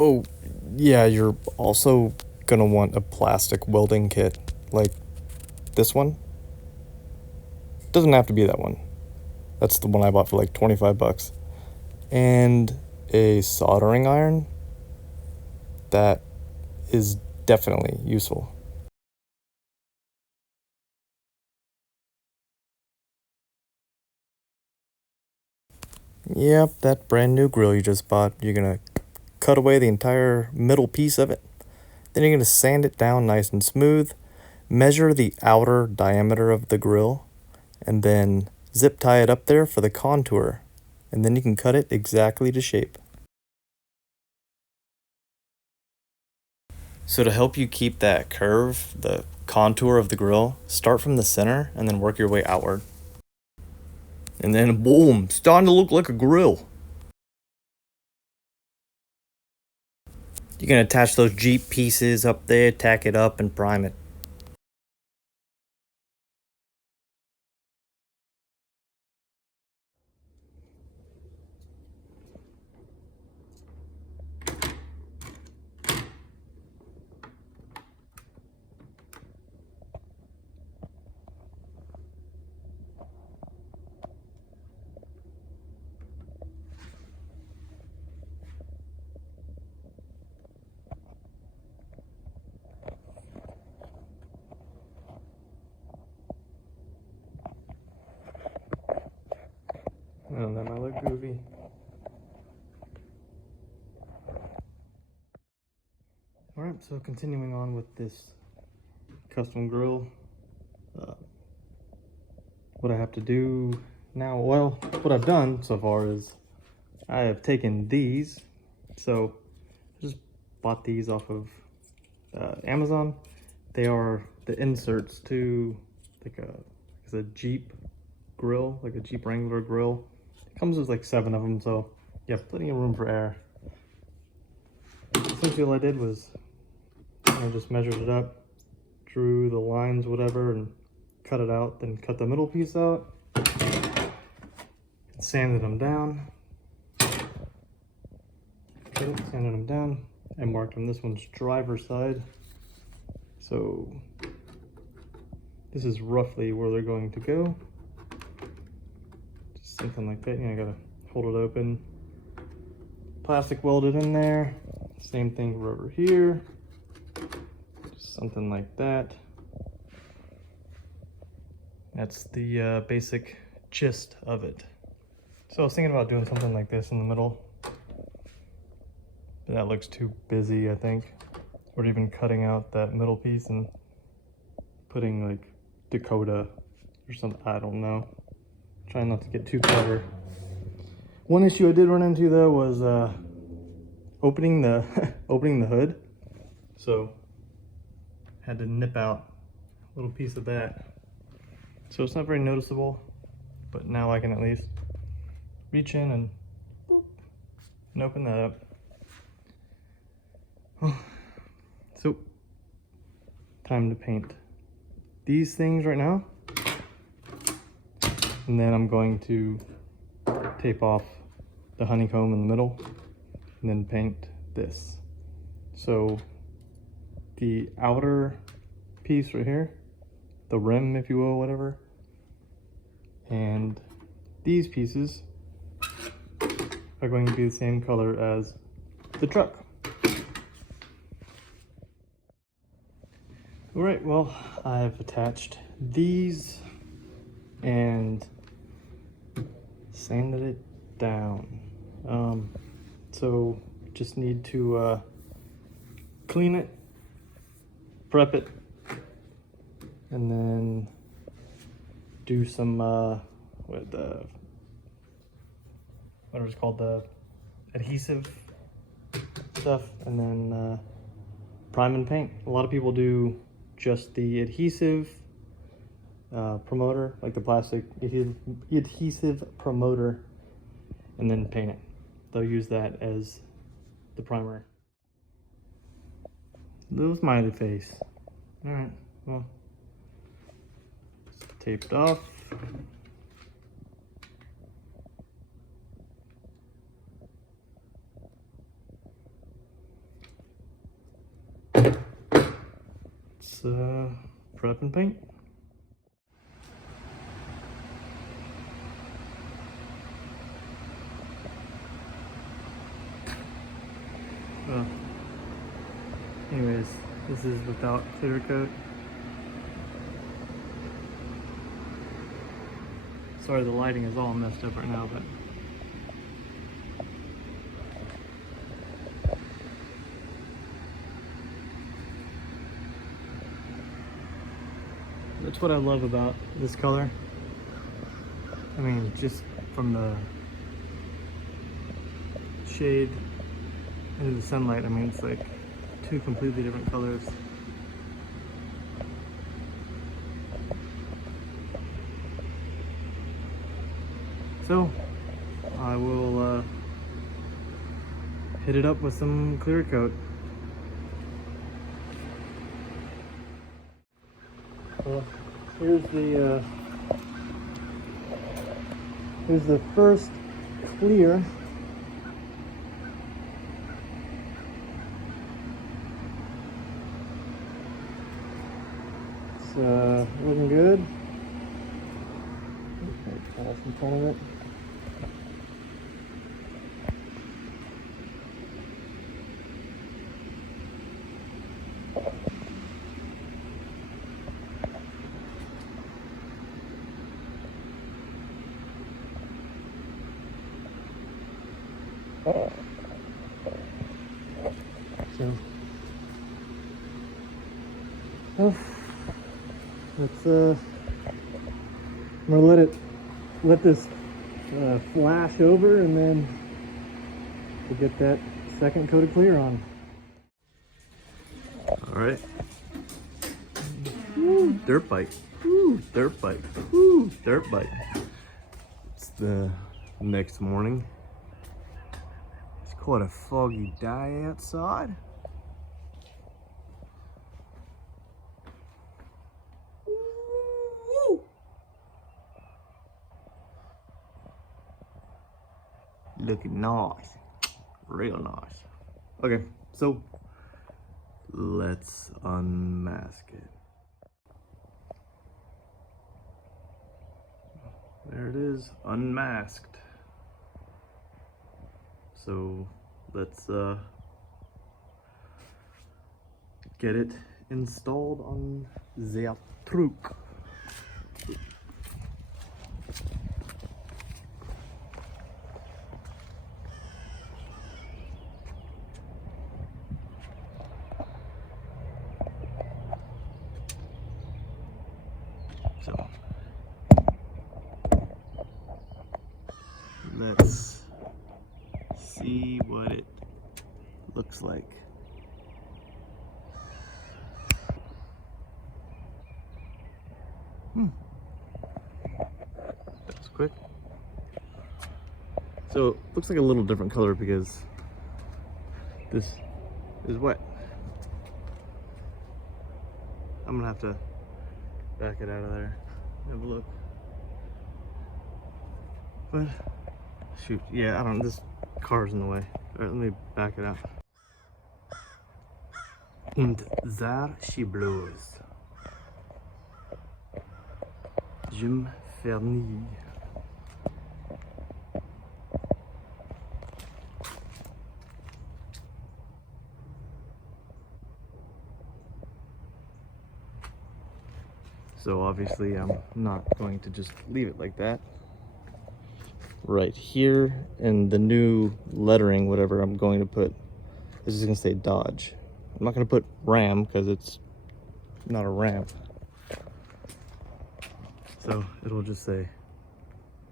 Oh, yeah, you're also gonna want a plastic welding kit, like this one. Doesn't have to be that one. That's the one I bought for like 25 bucks. And a soldering iron that is definitely useful. Yep, that brand new grill you just bought, you're gonna cut away the entire middle piece of it. Then you're gonna sand it down nice and smooth, measure the outer diameter of the grill, and then zip tie it up there for the contour. And then you can cut it exactly to shape. So to help you keep that curve, the contour of the grill, start from the center and then work your way outward. And then boom, starting to look like a grill. You can attach those Jeep pieces up there, tack it up, and prime it. Oh, that might look goofy. Alright, so continuing on with this custom grill. Uh, what I have to do now, well, what I've done so far is I have taken these. So I just bought these off of Amazon. They are the inserts to like a Jeep grill, like a Jeep Wrangler grill. It comes with like 7 of them, so you have plenty of room for air. Essentially all I did was I just measured it up, drew the lines, whatever, and cut it out, then cut the middle piece out, sanded them down, sanded them down, and marked them. This one's driver's side. So this is roughly where they're going to go. Just something like that. You know, I gotta hold it open. Plastic welded in there. Same thing for over here. Just something like that. That's the basic gist of it. So I was thinking about doing something like this in the middle, but that looks too busy, I think. Or even cutting out that middle piece and putting like Dakota or something, I don't know. Trying not to get too clever. One issue I did run into though was opening the opening the hood. So had to nip out a little piece of that. So it's not very noticeable, but now I can at least reach in and boop, and open that up. So time to paint these things right now. And then I'm going to tape off the honeycomb in the middle and then paint this. So the outer piece right here, the rim, if you will, whatever, and these pieces are going to be the same color as the truck. All right, well, I've attached these and sanded it down. So just need to clean it, prep it, and then do some what is called, the adhesive stuff, and then prime and paint. A lot of people do just the adhesive promoter, like the plastic adhesive promoter, and then paint it. They'll use that as the primer. Little smiley face. All right, well, it's taped off. let's prep and paint. Anyways, this is without clear coat. Sorry, the lighting is all messed up right now, but that's what I love about this color. I mean, just from the shade into the sunlight, I mean, it's like two completely different colors. So I will hit it up with some clear coat. Well, here's the first clear. It's looking good. Okay, pass in front of it. So, let's I'm gonna let this flash over, and then we'll get that second coat of clear on. All right. Woo, dirt bike. Woo, dirt bike. Woo, dirt bike. It's the next morning. It's quite a foggy day outside. Woo. Looking nice. Real nice. Okay, so let's unmask it. There it is, unmasked. So let's get it installed on the truck. So let's see what it looks like. That was quick. So it looks like a little different color because this is wet. I'm gonna have to back it out of there. Have a look. But shoot, yeah, I don't know, this car's in the way. Alright, let me back it out. Und there she blows. Jim Fernie. So obviously I'm not going to just leave it like that. Right here, and the new lettering, whatever I'm going to put, this is going to say Dodge. I'm not going to put Ram because it's not a Ram. So it'll just say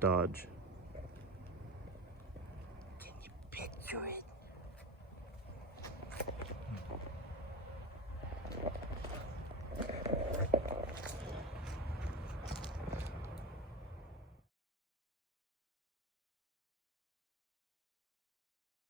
Dodge. Can you picture it?